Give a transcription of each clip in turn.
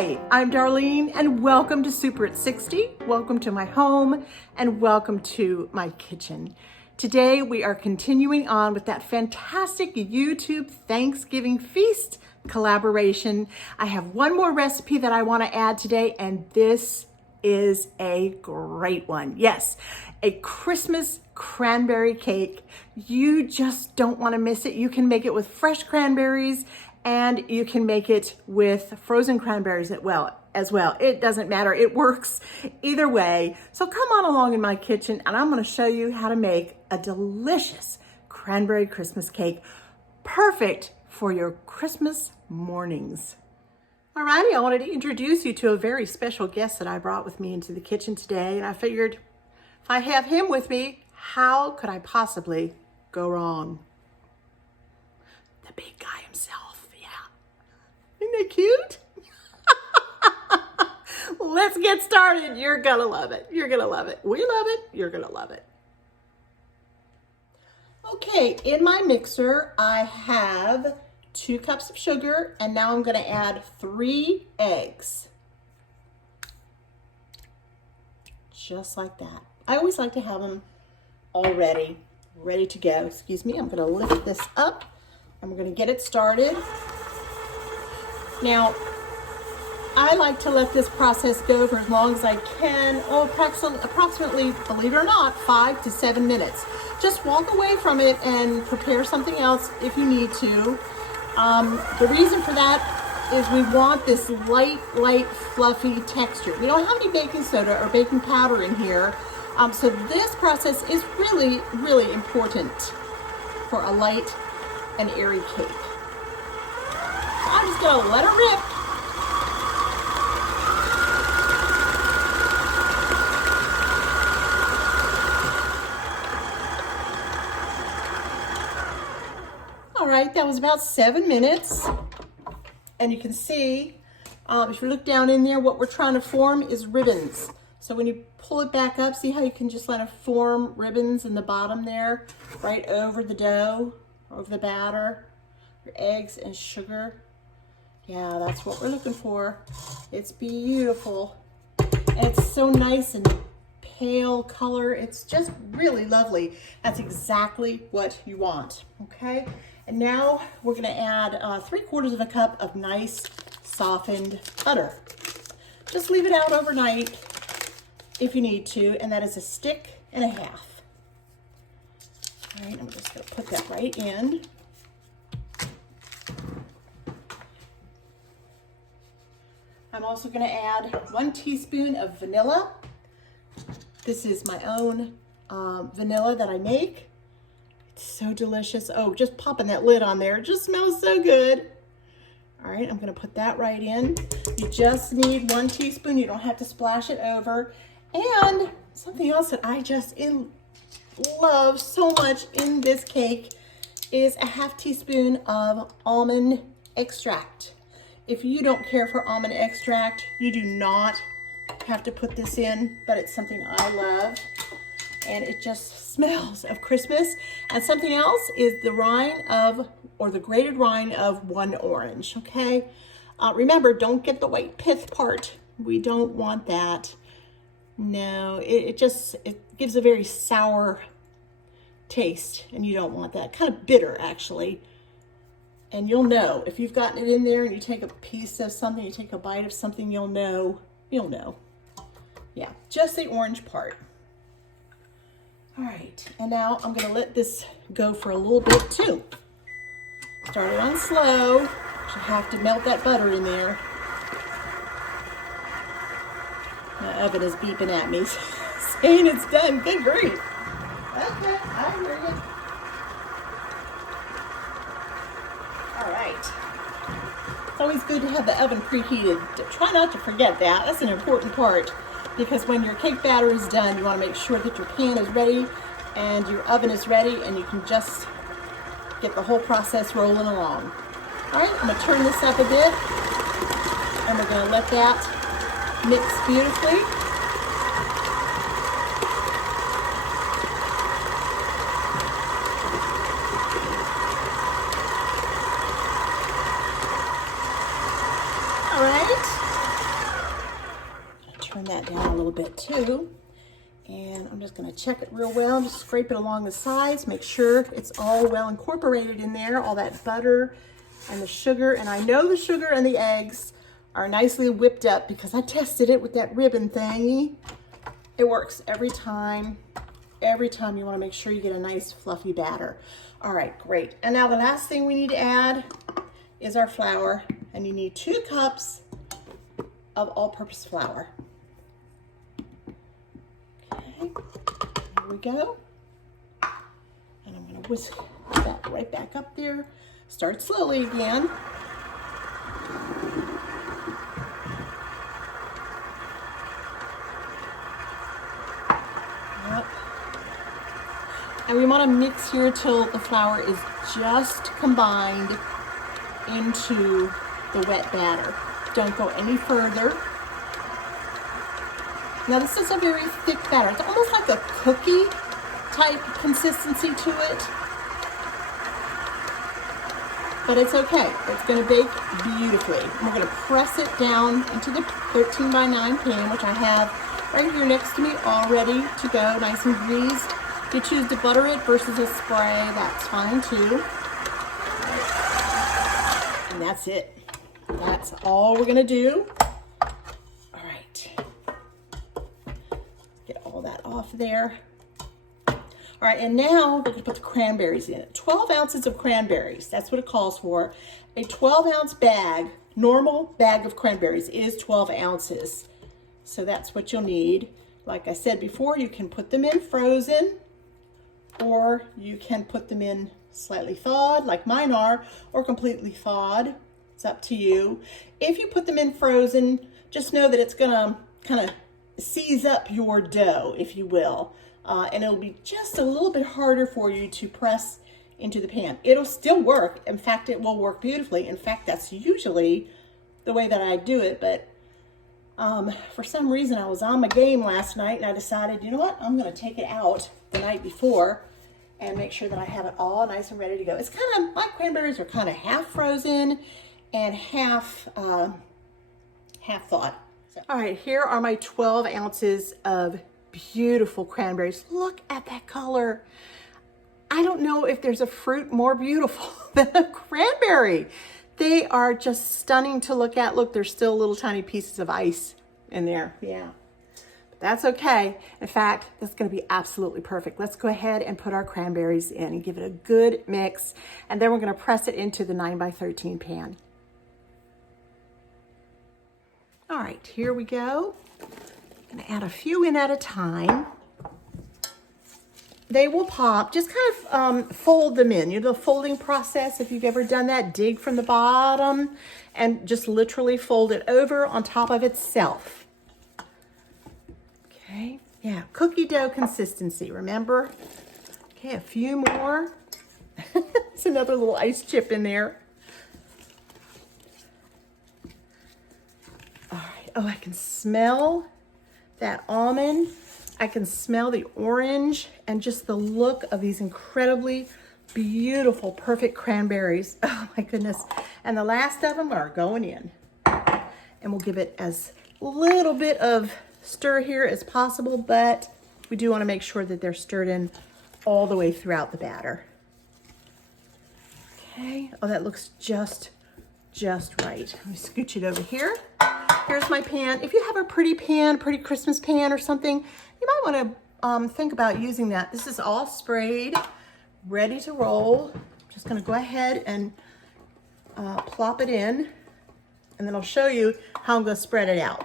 Hi, I'm Darlene and welcome to Super at 60. Welcome to my home and welcome to my kitchen. Today we are continuing on with that fantastic YouTube Thanksgiving feast collaboration. I have one more recipe that I want to add today, and this is a great one. Yes, a Christmas cranberry cake. You just don't want to miss it. You can make it with fresh cranberries and you can make it with frozen cranberries as well. It doesn't matter. It works either way. So come on along in my kitchen and I'm going to show you how to make a delicious cranberry Christmas cake, perfect for your Christmas mornings. Alrighty, I wanted to introduce you to a very special guest that I brought with me into the kitchen today, and I figured if I have him with me, how could I possibly go wrong? The big guy himself, yeah. Isn't that cute? Let's get started. You're gonna love it. You're gonna love it. We love it. You're gonna love it. Okay, in my mixer, I have 2 cups of sugar, and now I'm going to add 3 eggs. Just like that. I always like to have them already ready to go. Excuse me, I'm going to lift this up and we're going to get it started. Now, I like to let this process go for as long as I can, approximately, believe it or not, 5 to 7 minutes. Just walk away from it and prepare something else if you need to. The reason for that is we want this light, fluffy texture. We don't have any baking soda or baking powder in here. So this process is really, really important for a light and airy cake. So I'm just gonna let it rip. All right, that was about 7 minutes. And you can see, if you look down in there, what we're trying to form is ribbons. So when you pull it back up, see how you can just let it form ribbons in the bottom there, right over the dough, over the batter, your eggs and sugar. Yeah, that's what we're looking for. It's beautiful. And it's so nice and pale color. It's just really lovely. That's exactly what you want, okay? And now we're gonna add 3/4 cup of nice softened butter. Just leave it out overnight if you need to, and that is 1.5 sticks. All right, I'm just gonna put that right in. I'm also gonna add 1 teaspoon of vanilla. This is my own vanilla that I make. So delicious. Oh, just popping that lid on there. It just smells so good. All right, I'm gonna put that right in. You just need 1 teaspoon. You don't have to splash it over. And something else that I just love so much in this cake is 1/2 teaspoon of almond extract. If you don't care for almond extract, you do not have to put this in, but it's something I love. And it just smells of Christmas. And something else is the grated rind of 1 orange, okay? Remember, don't get the white pith part. We don't want that. No, it gives a very sour taste, and you don't want that. Kind of bitter, actually. And you'll know, if you've gotten it in there and you take a piece of something, you take a bite of something, you'll know. Yeah, just the orange part. All right, and now I'm gonna let this go for a little bit too. Start it on slow. You have to melt that butter in there. My oven is beeping at me, saying it's done. Good grief. Okay, I hear you. All right. It's always good to have the oven preheated. Try not to forget that. That's an important part. Because when your cake batter is done, you want to make sure that your pan is ready and your oven is ready, and you can just get the whole process rolling along. All right, I'm going to turn this up a bit, and we're going to let that mix beautifully. All right, that down a little bit too. And I'm just gonna check it real well, just scrape it along the sides, make sure it's all well incorporated in there, all that butter and the sugar. And I know the sugar and the eggs are nicely whipped up because I tested it with that ribbon thingy. It works every time. Every time you wanna make sure you get a nice fluffy batter. All right, great. And now the last thing we need to add is our flour. And you need 2 cups of all-purpose flour. Okay, here we go. And I'm gonna whisk that right back up there. Start slowly again. Yep. And we wanna mix here till the flour is just combined into the wet batter. Don't go any further. Now this is a very thick batter. It's almost like a cookie type consistency to it. But it's okay. It's gonna bake beautifully. And we're gonna press it down into the 13 by 9 pan, which I have right here next to me, all ready to go, nice and greased. If you choose to butter it versus a spray, that's fine too. And that's it. That's all we're gonna do. All right. Get all that off there. All right, and now we're gonna put the cranberries in it. 12 ounces of cranberries, that's what it calls for. A 12-ounce bag, normal bag of cranberries is 12 ounces. So that's what you'll need. Like I said before, you can put them in frozen, or you can put them in slightly thawed, like mine are, or completely thawed. It's up to you. If you put them in frozen, just know that it's gonna kind of seize up your dough, if you will. And it'll be just a little bit harder for you to press into the pan. It'll still work. In fact, it will work beautifully. In fact, that's usually the way that I do it. But for some reason, I was on my game last night and I decided, you know what? I'm gonna take it out the night before and make sure that I have it all nice and ready to go. It's kind of, my cranberries are kind of half frozen and half thawed. So, all right, here are my 12 ounces of beautiful cranberries. Look at that color. I don't know if there's a fruit more beautiful than a cranberry. They are just stunning to look at. Look, there's still little tiny pieces of ice in there. Yeah, but that's okay. In fact, that's gonna be absolutely perfect. Let's go ahead and put our cranberries in and give it a good mix. And then we're gonna press it into the 9 by 13 pan. All right, here we go. I'm gonna add a few in at a time. They will pop. Just kind of fold them in. You know the folding process, if you've ever done that, dig from the bottom and just literally fold it over on top of itself. Okay, yeah, cookie dough consistency, remember? Okay, a few more. There's another little ice chip in there. All right, oh, I can smell that almond. I can smell the orange and just the look of these incredibly beautiful, perfect cranberries. Oh my goodness. And the last of them are going in. And we'll give it as little bit of stir here as possible, but we do want to make sure that they're stirred in all the way throughout the batter. Okay, oh, that looks just right. Let me scooch it over here. Here's my pan. If you have a pretty pan, pretty Christmas pan or something, you might want to think about using that. This is all sprayed, ready to roll. Just gonna go ahead and plop it in, and then I'll show you how I'm gonna spread it out.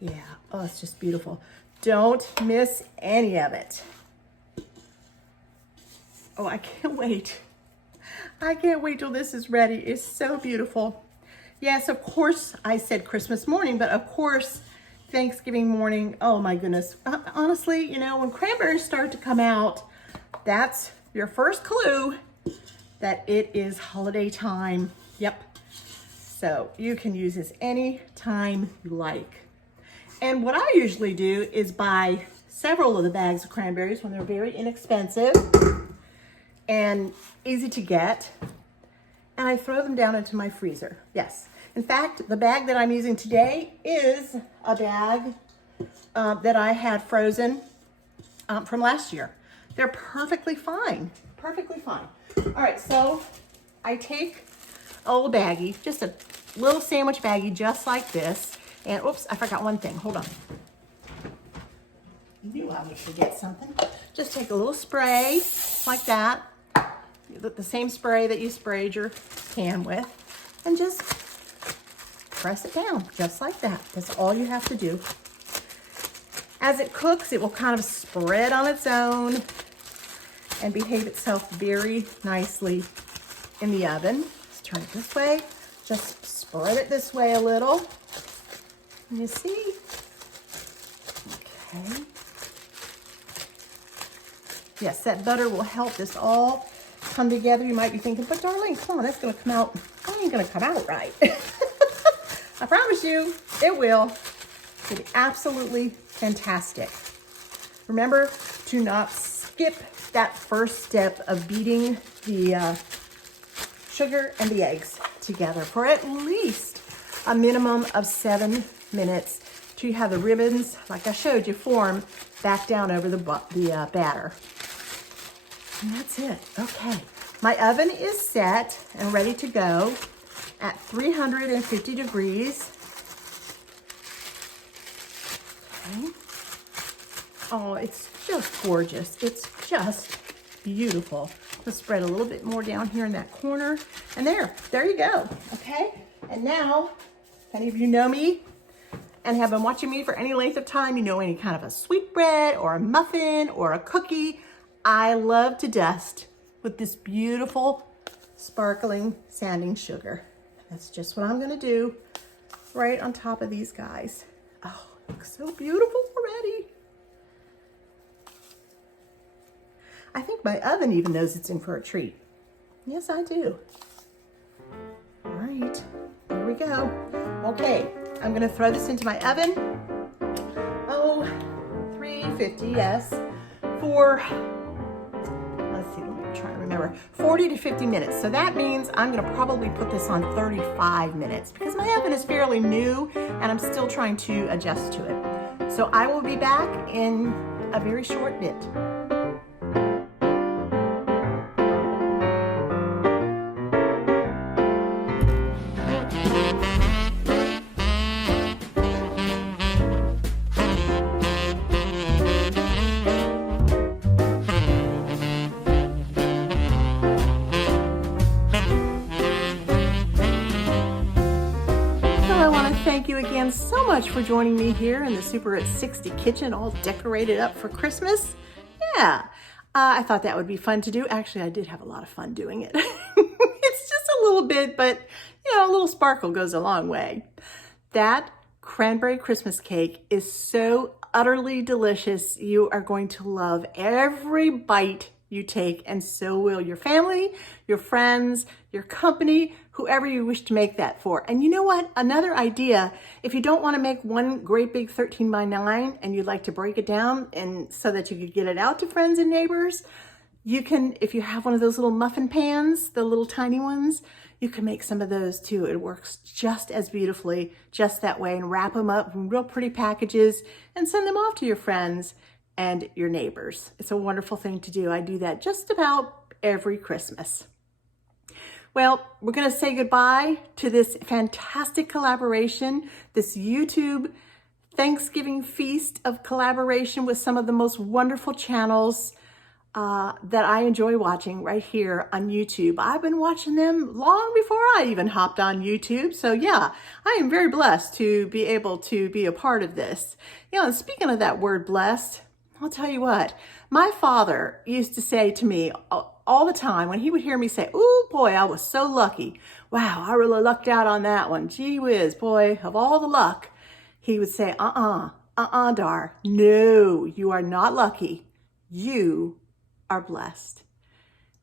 Yeah, oh, it's just beautiful. Don't miss any of it. Oh, I can't wait. I can't wait till this is ready. It's so beautiful. Yes, of course, I said Christmas morning, but of course, Thanksgiving morning. Oh my goodness. Honestly, you know, when cranberries start to come out, that's your first clue that it is holiday time. Yep. So you can use this any time you like. And what I usually do is buy several of the bags of cranberries when they're very inexpensive and easy to get. and I throw them down into my freezer. Yes. In fact, the bag that I'm using today is a bag that I had frozen from last year. They're perfectly fine, perfectly fine. All right, so I take a little baggie, just a little sandwich baggie just like this. And oops, I forgot one thing, hold on. You knew I would forget something. Just take a little spray like that, the same spray that you sprayed your pan with, and just press it down just like that. That's all you have to do. As it cooks, it will kind of spread on its own and behave itself very nicely in the oven. Let's turn it this way. Just spread it this way a little. And you see? Okay. Yes, that butter will help this all come together. You might be thinking, but Darlene, come on, that's gonna come out. That ain't gonna come out right. I promise you, it will. It'll be absolutely fantastic. Remember to not skip that first step of beating the sugar and the eggs together for at least a minimum of 7 minutes till you have the ribbons, like I showed you, form back down over the batter. And that's it. Okay. My oven is set and ready to go at 350 degrees. Okay. Oh, it's just gorgeous. It's just beautiful. Let's spread a little bit more down here in that corner. And there you go. Okay. And now, if any of you know me and have been watching me for any length of time, you know any kind of a sweetbread or a muffin or a cookie, I love to dust with this beautiful sparkling sanding sugar. That's just what I'm gonna do right on top of these guys. Oh, it looks so beautiful already. I think my oven even knows it's in for a treat. Yes, I do. All right, here we go. Okay, I'm gonna throw this into my oven. Oh, 350, yes, for, let's see, let me try to remember, 40 to 50 minutes. So that means I'm gonna probably put this on 35 minutes because my oven is fairly new and I'm still trying to adjust to it. So I will be back in a very short bit. Thank you again so much for joining me here in the Super at 60 kitchen, all decorated up for Christmas. Yeah, I thought that would be fun to do. Actually, I did have a lot of fun doing it. It's just a little bit, but you know, a little sparkle goes a long way. That cranberry Christmas cake is so utterly delicious. You are going to love every bite you take, and so will your family, your friends, your company, whoever you wish to make that for. And you know what? Another idea, if you don't want to make one great big 13 by 9 and you'd like to break it down and so that you could get it out to friends and neighbors, you can, if you have one of those little muffin pans, the little tiny ones, you can make some of those too. It works just as beautifully, just that way, and wrap them up in real pretty packages and send them off to your friends and your neighbors. It's a wonderful thing to do. I do that just about every Christmas. Well, we're going to say goodbye to this fantastic collaboration, this YouTube Thanksgiving feast of collaboration with some of the most wonderful channels that I enjoy watching right here on YouTube. I've been watching them long before I even hopped on YouTube. So yeah, I am very blessed to be able to be a part of this. You know, and speaking of that word blessed, I'll tell you what, my father used to say to me all the time when he would hear me say, "Ooh, boy, I was so lucky. Wow, I really lucked out on that one. Gee whiz, boy, of all the luck." He would say, Dar, no, you are not lucky. You are blessed.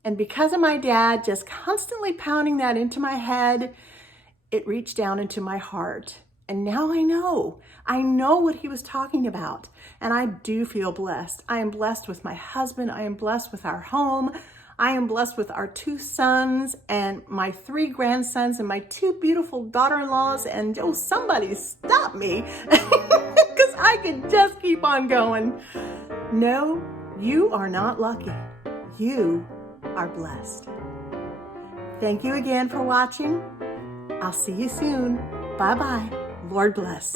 And because of my dad just constantly pounding that into my head, it reached down into my heart. And now I know what he was talking about. And I do feel blessed. I am blessed with my husband. I am blessed with our home. I am blessed with our 2 sons and my 3 grandsons and my 2 beautiful daughter-in-laws. And oh, somebody stop me because I can just keep on going. No, you are not lucky. You are blessed. Thank you again for watching. I'll see you soon. Bye-bye. Lord bless.